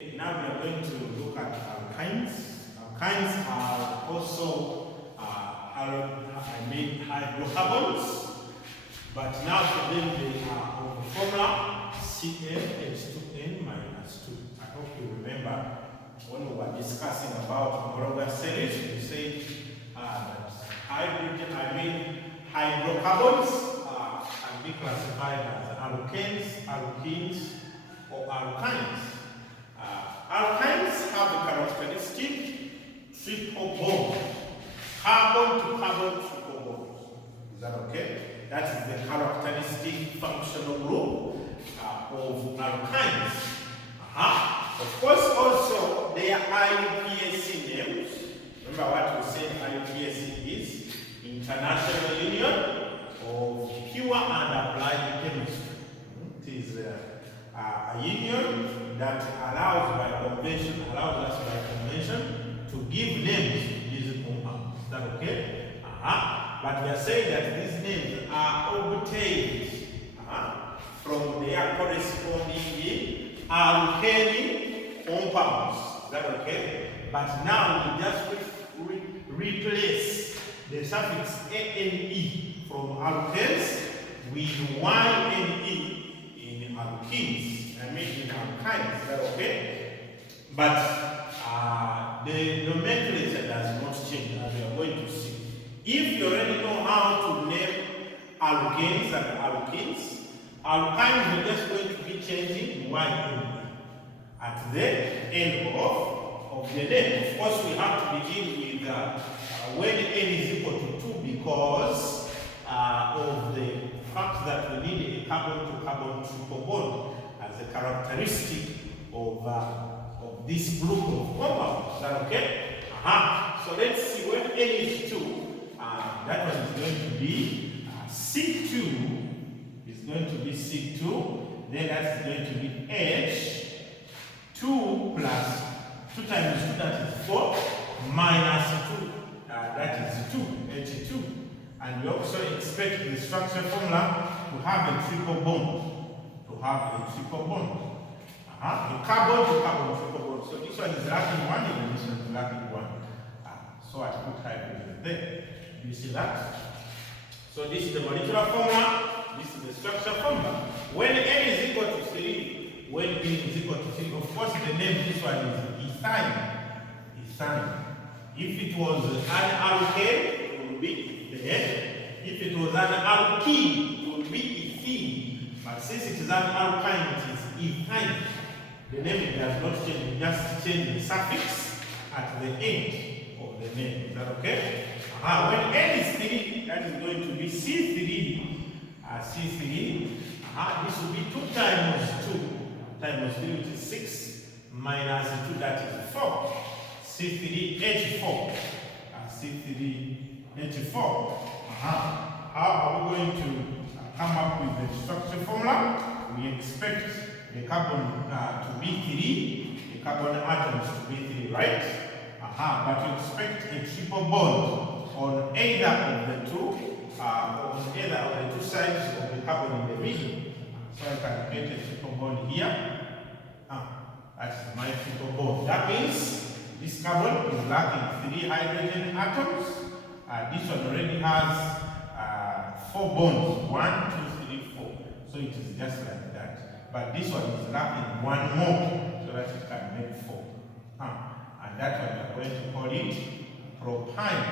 Now we are going to look at alkynes. Alkynes are also hydrocarbons, but now for them they are of the formula CnH2n-2. I hope you remember when we were discussing about homologous series, we said that hydrocarbons can be classified as alkanes, alkenes, or alkynes. Alkynes have a characteristic triple bond, carbon to carbon triple bond. Is that okay? That is the characteristic functional group of alkynes. Of course, also their IUPAC names. Remember what we said IUPAC is? International Union of Pure and Applied Chemistry. It is a union that allows us by convention to give names to these compounds. Is that okay? But we are saying that these names are obtained from their corresponding alkane compounds. Is that okay? But now we just replace the suffix ane from alkanes with yne in alkenes. In alkynes. Is that okay? But the nomenclature does not change, as we are going to see. If you already know how to name alkanes and alkenes, alkynes are just going to be changing yne at the end of the name. Of course, we have to begin with when n is equal to 2 because of the fact that we need a carbon-to-carbon triple bond as a characteristic of this group of compounds. Is that okay? So let's see when n is 2, that one is going to be C2, is going to be C2, then that's going to be H2 plus 2 times 2, that is 4, minus 2, that is 2, H2. And we also expect the structure formula to have a triple bond. A carbon-to-carbon triple bond. So this one is lacking 1 and this one is lacking 1. So I put hydrogen there. Do you see that? So this is the molecular formula. This is the structure formula. When n is equal to 3, when n is equal to 3, of course the name this one is ethine. If it was an alkane, it would be ethane. If it was an alkene, it would be ethene. But since it is an alkyne, it is ethine. The name does not change, we just change the suffix at the end of the name. Is that okay? When n is 3, that is going to be C3. C3. This will be 2 times 2 times 3, which is 6, minus 2, that is 4. C3H4. C3H4. How are we going to come up with the structure formula? We expect the carbon to be 3, the carbon atoms to be 3, right? But we expect a triple bond on either of the two sides of the carbon in the middle. So I can get a triple bond here. That's my triple bond. That means this carbon is lacking 3 hydrogen atoms. This one already has 4 bonds. 1, 2, 3, 4. So it is just like that. But this one is lacking 1 more, so that it can make 4. And that one we are going to call it propine.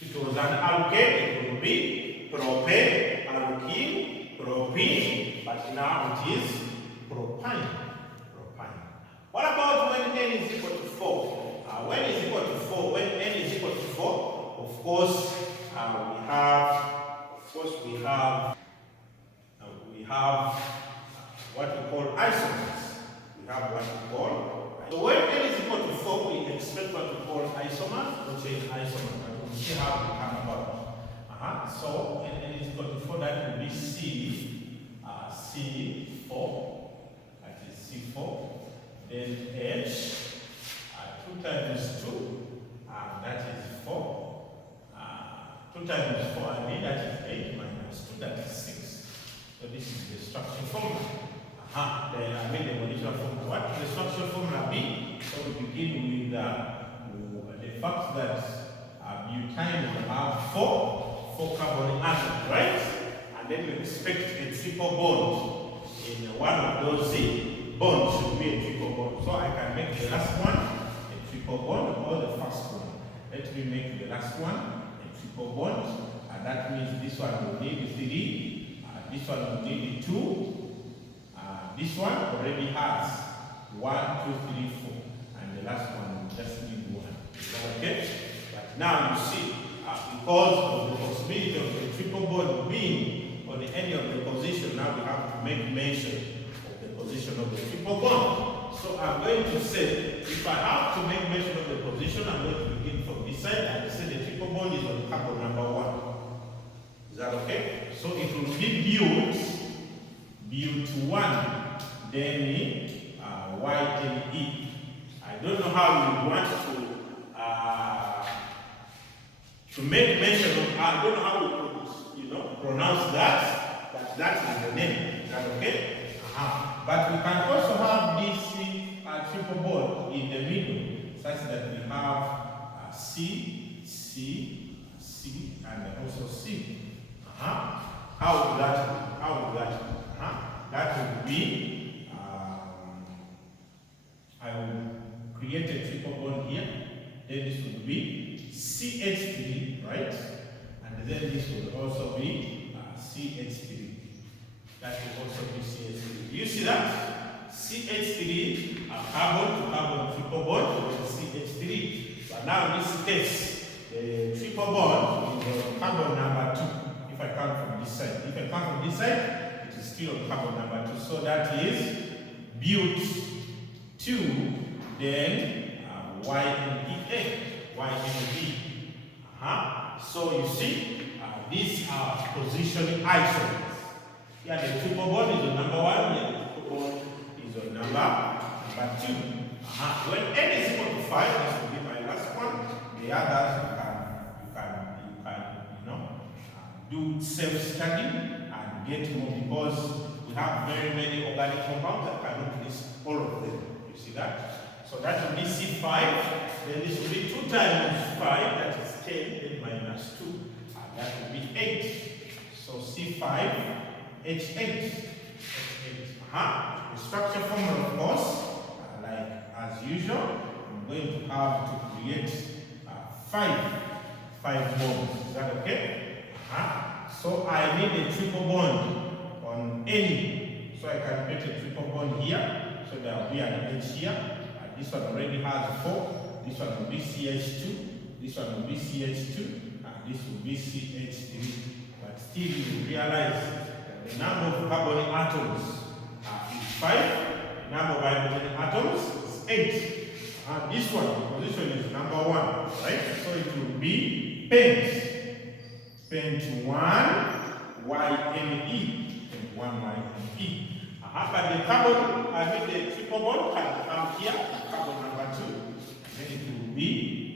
If it was an alkane, it would be propane, alkene, propene. But now it is propine. What about when n is equal to 4? When n is equal to 4, of course, we have what we call isomers. So when n is equal to 4, we expect what we call isomers, which is isomers. But we'll see how we come about. So when n is equal to 4, that will be C4. That is C4. Then H, 2 times 2, that is 4. 2 times 4, that is 8, minus 2, that is 6. So this is the structure formula. The 4 carbon atoms, right? And then you expect a triple bond in one of those bonds should be a triple bond. So I can make the last one a triple bond or the first one. Let me make the last one a triple bond, and that means this one will need 3, this one will need 2, this one already has 1, 2, 3, 4, and the last one will just need 1. Is that okay? But now you see, because of the possibility of the triple bond being on any of the position, now we have to make mention of the position of the triple bond. So I'm going to say, if I have to make mention of the position, I'm going to begin from this side and say the triple bond is on carbon number 1. Is that okay? So it will be built 1, then Y and E. I don't know how you want to make mention of, I don't know how we could, pronounce that, but that is the name. Is that okay? But we can also have this triple bond in the middle, such that we have C, C, C, and also C. How would that be? How would that be? That would be, I will create a triple bond here. Then this would be CH3, right? And then this would also be CH3. That will also be CH3. Do you see that? CH3, carbon to carbon triple bond with CH3. But now in this case, the triple bond is on carbon number 2. If I come from this side. If I come from this side, it is still on carbon number 2. So that is built 2, then Y and E. Y and E. So you see, these are positioning isomers. Here the triple bond is on number 1, here the triple bond is on number 2. When n is equal to 5, this will be my last one. The others you can do self-study and get more, because we have very many organic compounds that cannot list all of them. You see that? So that will be C5, then this will be 2 times 5, that is 10, then minus 2, and that will be 8. So C5, H8. The structure formula, of course, like as usual, I'm going to have to create 5 bonds. Is that okay? So I need a triple bond on any. So I can create a triple bond here. So there will be an H here. This one already has 4. This one will be CH2. This one will be CH2. And this will be CH3. But still you realize that the number of carbon atoms is 5. The number of hydrogen atoms is 8. This one, the position is number 1. Right? So it will be pent. Pent 1, YME. And 1 YME. But the carbon, the triple bond can come here, carbon number 2. Then it will be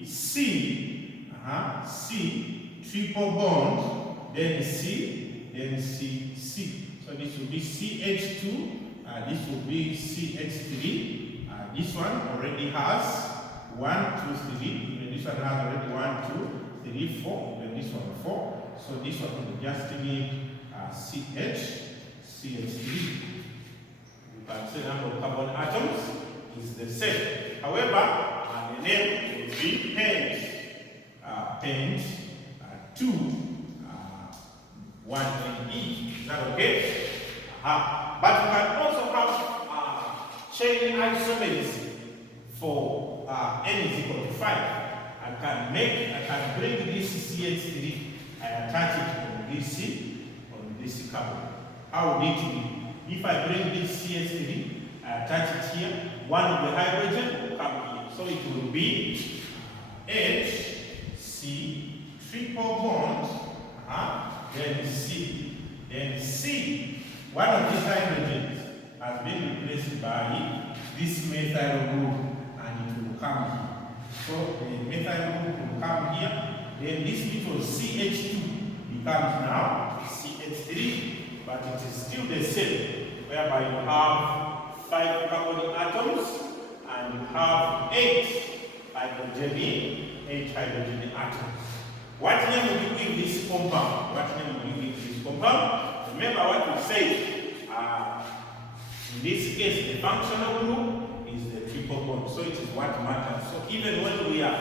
C, C, triple bond, then C, then C, C. So this will be CH2, this will be CH3. This one already has 1, 2, 3. Even this one has already 1, 2, 3, 4. Then this one 4. So this one will just need CH3. But the number of carbon atoms is the same. However, the name will be pent 2, 1 and E. Is that okay? But we can also have chain isomers for n is equal to 5. I can bring this CH3 and attach it on this carbon. How would it be? If I bring this CH3, I attach it here, one of the hydrogen will come here. So it will be H, C, triple bond, then C. Then C, one of these hydrogens has been replaced by this methyl group, and it will come here. So the methyl group will come here, then this little CH2 becomes now CH3. But it is still the same, whereby you have 5 carbon atoms and you have 8 hydrogen atoms. What name would you give this compound? What name would you give this compound? Remember what we said. In this case, the functional group is the triple bond. So it is what matters. So even when we are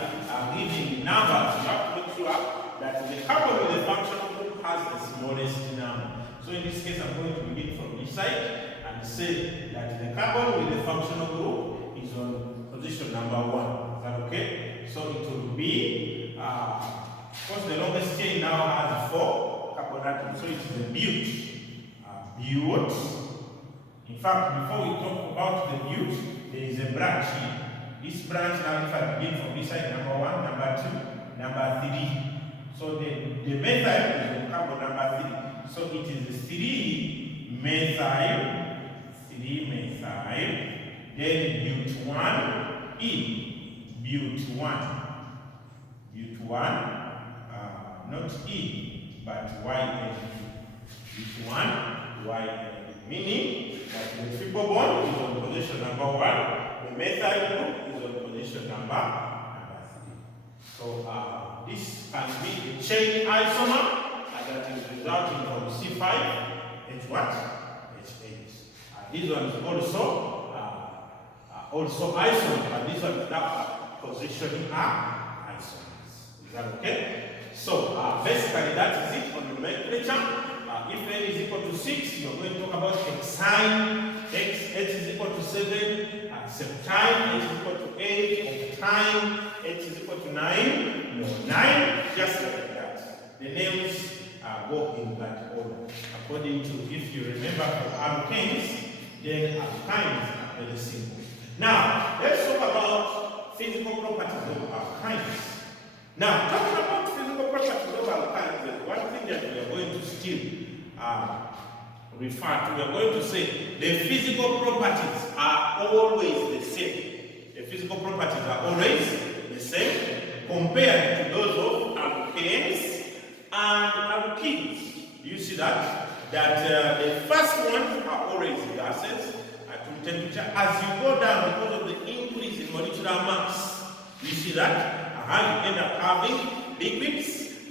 giving numbers, you have to make sure that the carbon with the functional group has the smallest number. So in this case, I'm going to begin from this side and say that the carbon with the functional group is on position number 1. Is that okay? So it will be, of course, the longest chain now has 4 carbon atoms. So it is a bute. In fact, before we talk about the bute, there is a branch here. This branch now, if I begin from this side, number 1, number 2, number 3. So the methyl is on carbon number 3. So it is 3-methyl, then bute-1, not E, but YN. Bute-1, YN. Meaning that the triple bond is on position number 1, the methyl group is on position number 3. So this can be a chain isomer that is resulting from C5, H what? H8. This one is also isomer, and this one is now positioning isomers. Is that okay? So basically that is it on nomenclature. If n is equal to 6, you're going to talk about hexine, h is equal to 7, septine, h is equal to 8, octine, h is equal to 9, no, 9, just like that. The names go in that order. According to, if you remember for alkanes, then alkynes are very simple. Now, let's talk about physical properties of alkynes. Now, talking about physical properties of alkynes, there's one thing that we are going to still refer to. We are going to say the physical properties are always the same. The physical properties are always the same compared to those of alkanes and alkenes. You see that? That the first ones are always gases at room temperature. As you go down, because of the increase in molecular mass, you see that? You end up having liquids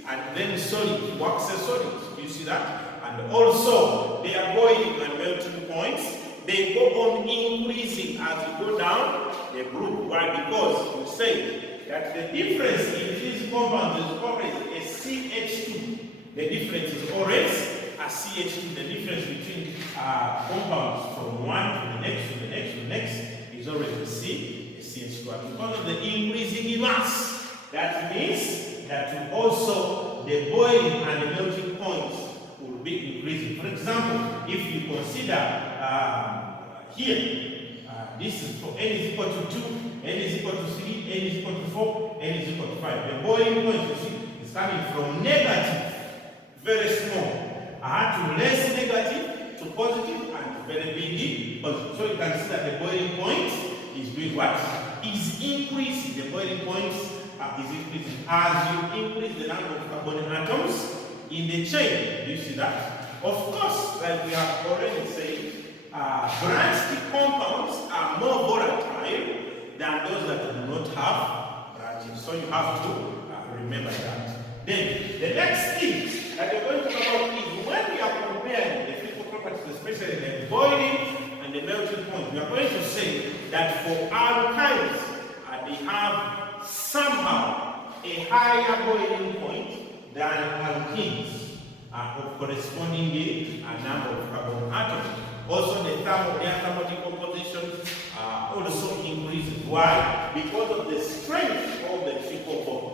and then solid, waxy solids. You see that? And also, they are boiling and melting points. They go on increasing as you go down the group. Why? Because you say that the difference in these compounds is always a CH2. The difference is always a CH2. The difference between compounds from one to the next, to the next, to the next is always a CH2. And because of the increasing in mass, that means that also the boiling and the melting points will be increasing. For example, if you consider here, this is for n is equal to 2, n is equal to 3, n is equal to 4, n is equal to 5. The boiling point, you see, is coming from negative, very small, to less negative, to positive, and very big positive. So you can see that the boiling point is doing what? Is increasing. The boiling point is increasing. As you increase the number of carbon atoms in the chain, do you see that? Of course, like we have already said, branched compounds are more volatile than those that do not have branches. So you have to remember that. Then, the next thing that we're going to talk about is when we are comparing the physical properties, especially the boiling and the melting point, we are going to say that for alkynes, they have somehow a higher boiling point than alkenes of corresponding number of carbon atoms. Also, their thermal decomposition also increases. Why? Because of the strength of the triple bond.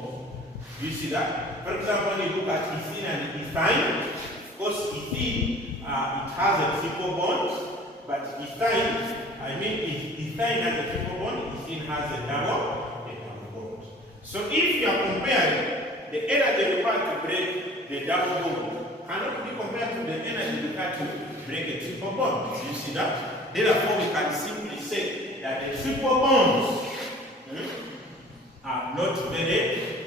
You see that? For example, when you look at ethene and ethine, of course, ethene, it has a triple bond, but ethine, ethine has a triple bond, ethene has a double bond. So if you are comparing the energy required to break the double bond, cannot be compared to the energy required to break a triple bond. You see that? Therefore, we can simply say that the triple bonds are not very,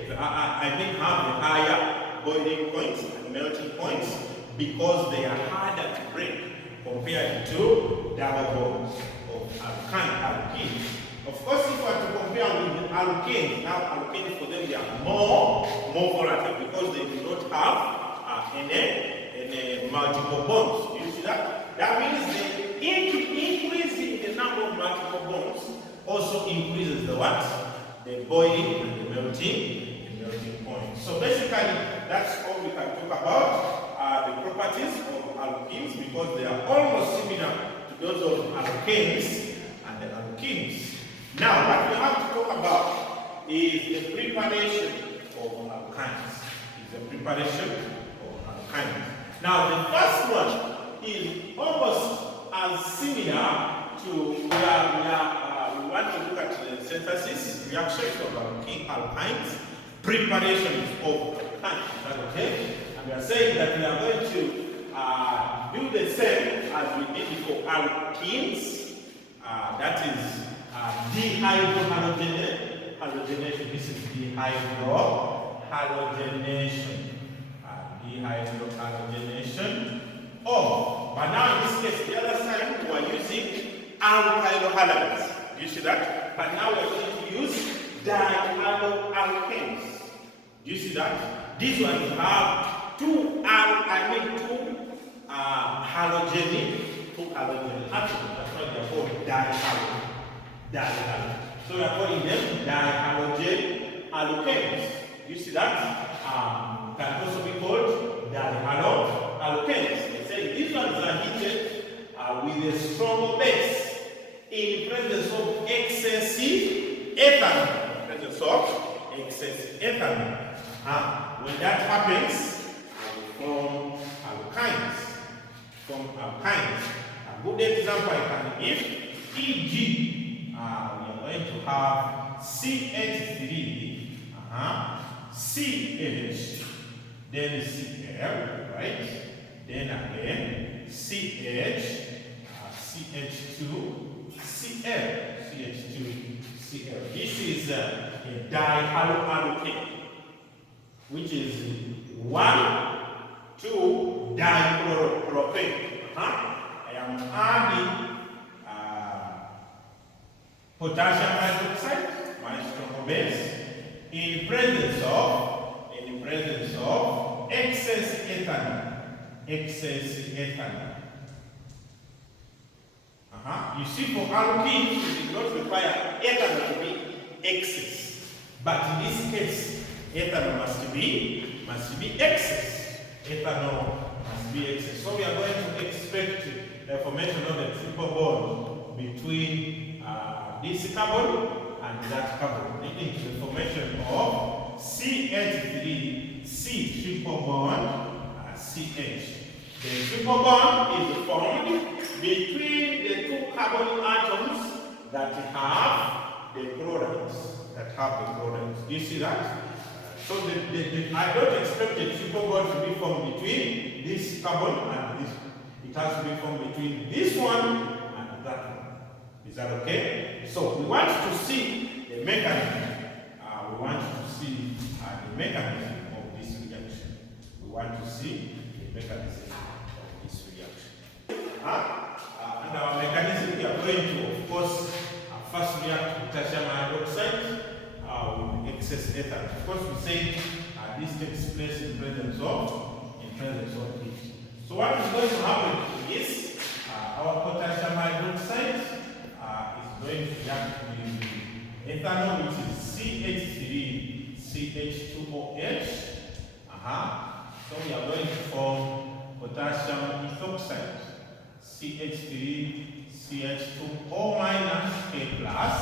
have a higher boiling points and melting points because they are harder to break compared to double bonds of alkenes. Of course, if we are to compare with alkanes. Now alkanes for them they are more volatile because they do not have any multiple bonds. You see that? That means the increase in the number of multiple bonds also increases the what? The boiling and the melting point. So basically, that's all we can talk about the properties of alkenes because they are almost similar to those of alkanes and the alkenes. Now, what we have to talk about is the preparation of alkynes. Now, the first one is almost as similar to we want to look at the synthesis reactions of alkynes, preparations of alkynes. Is that okay? And we are saying that we are going to do the same as we did for alkenes. That is dehydrohalogenation. This is dehydrohalogenation. Dehydrohalogenation. Oh, but now in this case, the other side we are using alkyl halides. Do you see that? But now we are going to use dihaloalkanes. Do you see that? These ones have two halogen atoms. That's why they are called dihalogen. So we are calling them dihalogen alkanes. You see that? Can also be called dihaloalkanes. They say these ones are heated with a stronger base in presence of excessive ethanol. When that happens, we form alkynes. A good example I can give, e.g., we are going to have CH3, CH, then Cl, right? Then again CH, CH2, Cl. This is a dihaloalkane, which is 1,2-dipropane. I am adding potassium hydroxide, my stronger base, in presence of excess ethanol. You see, for alkenes, it does not require ethanol to be excess, but in this case, ethanol must be excess. So we are going to expect the formation of a triple bond between this carbon and that carbon, leading to the formation of CH3, C triple bond, CH. The triple bond is formed between the two carbon atoms that have the chlorides. Do you see that? So I don't expect the triple bond to be formed between this carbon and this. It has to be formed between this one and that one. Is that okay? So we want to see the mechanism. The mechanism of this reaction. And our mechanism, we are going to, of course, first react potassium hydroxide with excess ethanol. Of course, we say this takes place in presence of heat. So what is going to happen is our potassium hydroxide is going to react with ethanol, which is CH3, CH2OH. So we are going to form potassium ethoxide, CH3, CH2O minus, K plus,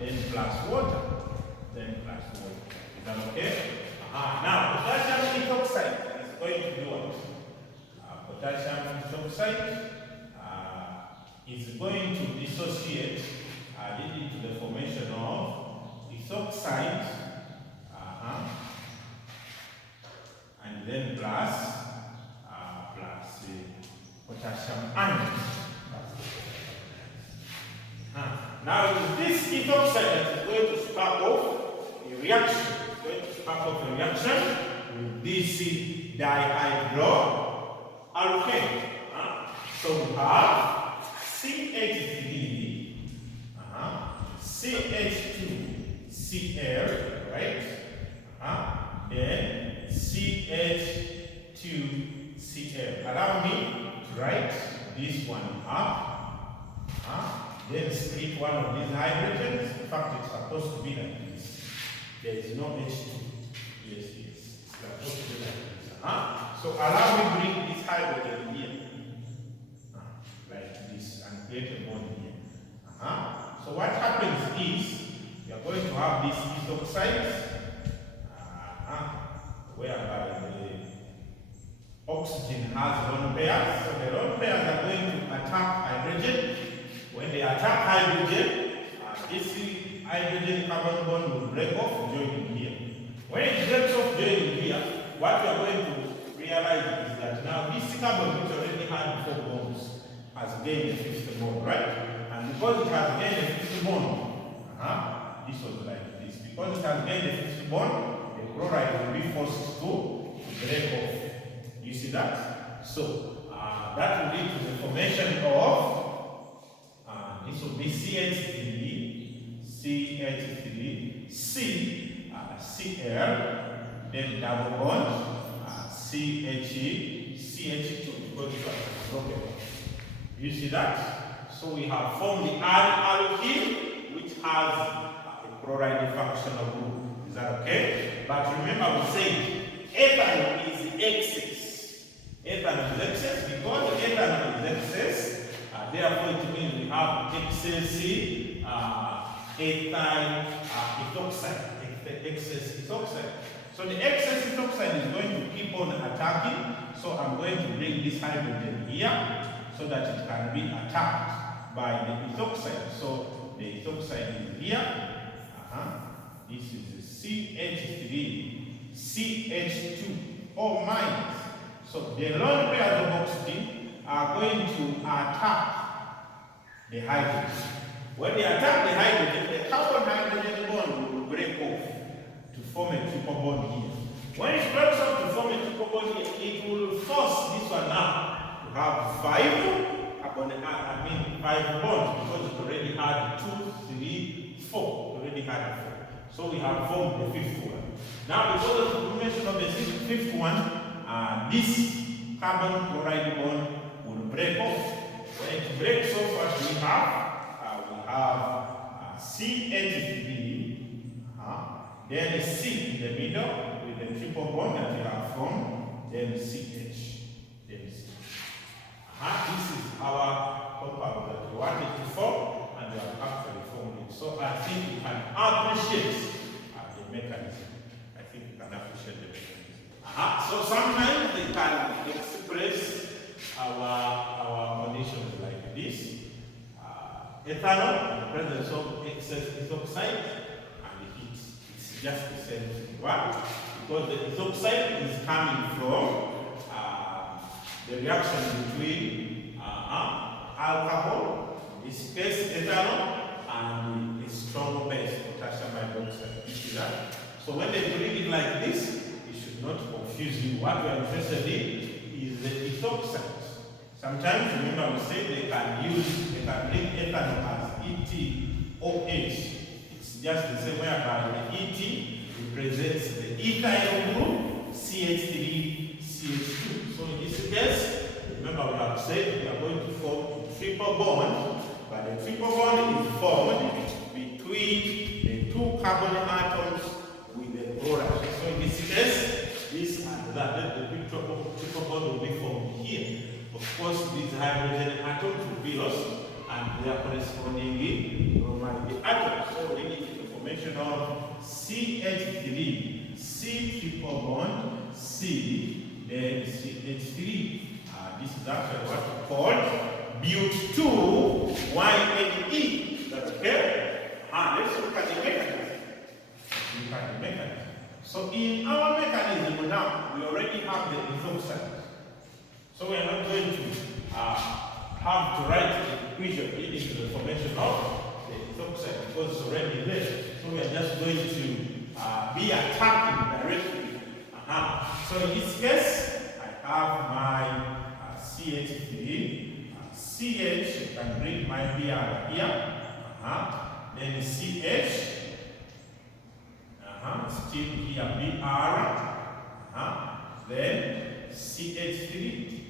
then plus water. Is that okay? Now, potassium ethoxide is going to do what? Potassium ethoxide is going to dissociate, leading to the formation of ethoxide, and then plus potassium anion. Now, this ethoxide that is going to spark off a reaction. It's going to spark off a reaction with this dihydroalkane. So we have CH3, CH2, Cl, right? Then CH2Cl. Allow me to write this one up. Then split one of these hydrogens. In fact, it's supposed to be like this. There is no H2. Yes. It's supposed to be like this. So allow me to bring this hydrogen here. Like this, and create a bond here. So what happens is, you are going to have these ethoxides, whereby the oxygen has lone pairs. So the lone pairs are going to attack hydrogen. When they attack hydrogen, this hydrogen carbon bond will break off, joining here. When it breaks off, joining here, what you are going to realize is that now this carbon, which already had 4 bonds, has gained a 5th bond, right? And because it has gained a 5th bond, this was like this. Because it has gained a 5th bond, the chloride will be forced to break off. You see that? So that will lead to the formation of this will be CH3, Cl, then double bond, CH2, because it was broken. You see that? So we have formed the alkyne, which has a chloride functional group. Is that okay? But remember, we said ethanol is excess. Ethanol is excess. Because ethanol is excess, therefore it means we have excess ethyl ethoxide. Excess ethoxide. So the excess ethoxide is going to keep on attacking. So I'm going to bring this hydrogen here so that it can be attacked by the ethoxide. So the ethoxide is here. This is the CH3, CH2, or minus. So the lone pairs of oxygen are going to attack the hydrogen. When they attack the hydrogen, the carbon-hydrogen bond will break off to form a triple bond here. When it breaks off to form a triple bond here, it will force this one now to have 5 bonds, because it already had 2, 3, 4. It already had 4. So we have formed the 5th one. Now, because of the formation of the 5th one, this carbon chloride bond will break off. When it breaks off, what we have CH3, then a C in the middle with the triple bond that we have formed, then CH, then CH. This is our compound that we wanted to form, and we have actually formed it. So I think you can appreciate the mechanism. I think you can appreciate the mechanism. So sometimes they can express our conditions like this. Ethanol, in the presence of excess ethoxide, and the heat. It's just the same thing. Why? Because the ethoxide is coming from the reaction between alcohol, in this case ethanol, and a strong base, potassium hydroxide. You see that? So when they bring it like this, it should not confuse you. What we are interested in is the ethoxide. Sometimes, remember, we say they can bring ethanol as ETOH. It's just the same whereby the ET represents the ethyl group, CH3, CH2. So in this case, remember we have said we are going to form a triple bond, but the triple bond is formed between the 2 carbon atoms with the chloride. So in this case, this and that, the triple bond will be formed here. Of course, these hydrogen atoms will be lost, and their corresponding bromide atoms. So we need the formation of CH3, C triple bond, C, then CH3. This is actually what we call but2-YNE. That's okay? Let's look at the mechanism. So in our mechanism now, we already have the ethoxide. So we are not going to have to write the equation leading to the formation of the ethoxide because it's already there. So we are just going to be attacking directly. So in this case, I have my CH3. CH, you can bring my PR here. Then CH, still here Br, then CH3,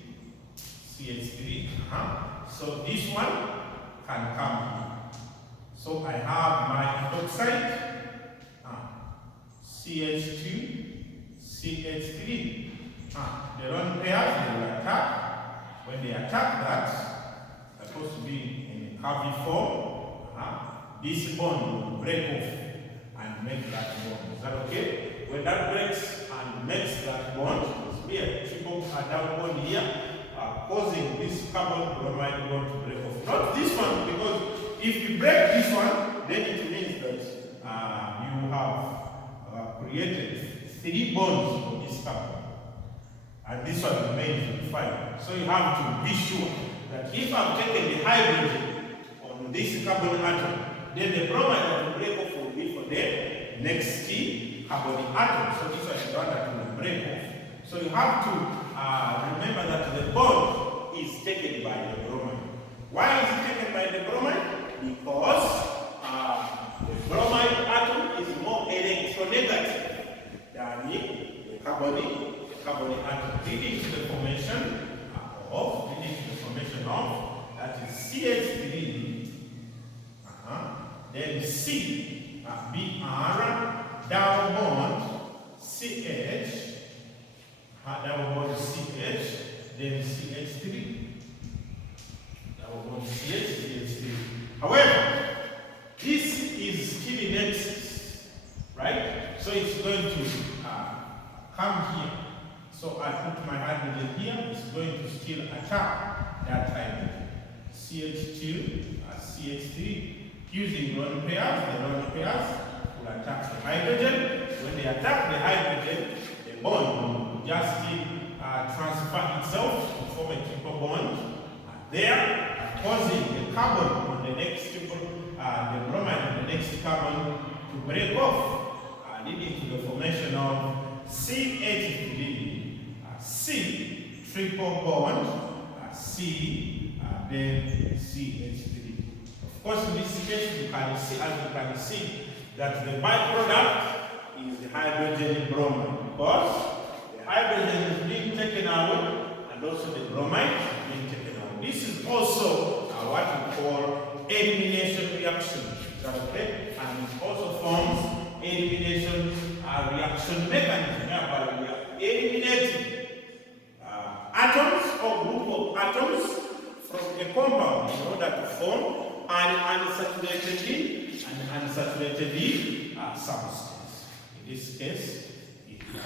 so this one can come here. So I have my hydroxide, CH2, CH3. The lone pairs, they will attack. When they attack that, supposed to be in a curvy form, this bond will break off and make that bond. Is that okay? When that breaks and makes that bond, it's here, triple double bond here, causing this carbon bromide bond to break off. Not this one, because if you break this one, then it means that you have created 3 bonds for this carbon. And this one remains with 5. So you have to be sure that if I've taken the hydrogen on this carbon atom, then the bromide that will break off will be for the next carbon atom. So this one is the one that will break off. So you have to remember that the bond is taken by the bromide. Why is it taken by the bromide? Because the bromide atom is more electronegative than the carbon atom, leading to the formation of that is CH3, then C, Br, double bond, CH, double bond CH, then CH3, double bond CH, CH3. However, this is still in excess, right? So it's going to come here. So I put my hydrogen here, it's going to still attack that hydrogen. CH2, CH3, using lone pairs, the lone pairs will attack the hydrogen. When they attack the hydrogen, the bond will just transfer itself to form a triple bond. There, causing the carbon on the next triple, the bromide on the next carbon to break off, leading to the formation of CH3, C, triple bond, C, then CH3. Of course, in this case, you can see, as you can see, that the byproduct is the hydrogen bromide, because the hydrogen is being taken away, and also the bromide is being taken away. This is also what we call elimination reaction. Is that okay? And it also forms elimination reaction mechanism, whereby we are eliminating atoms or group of atoms from a compound in order to form an unsaturated substance. In this case, it is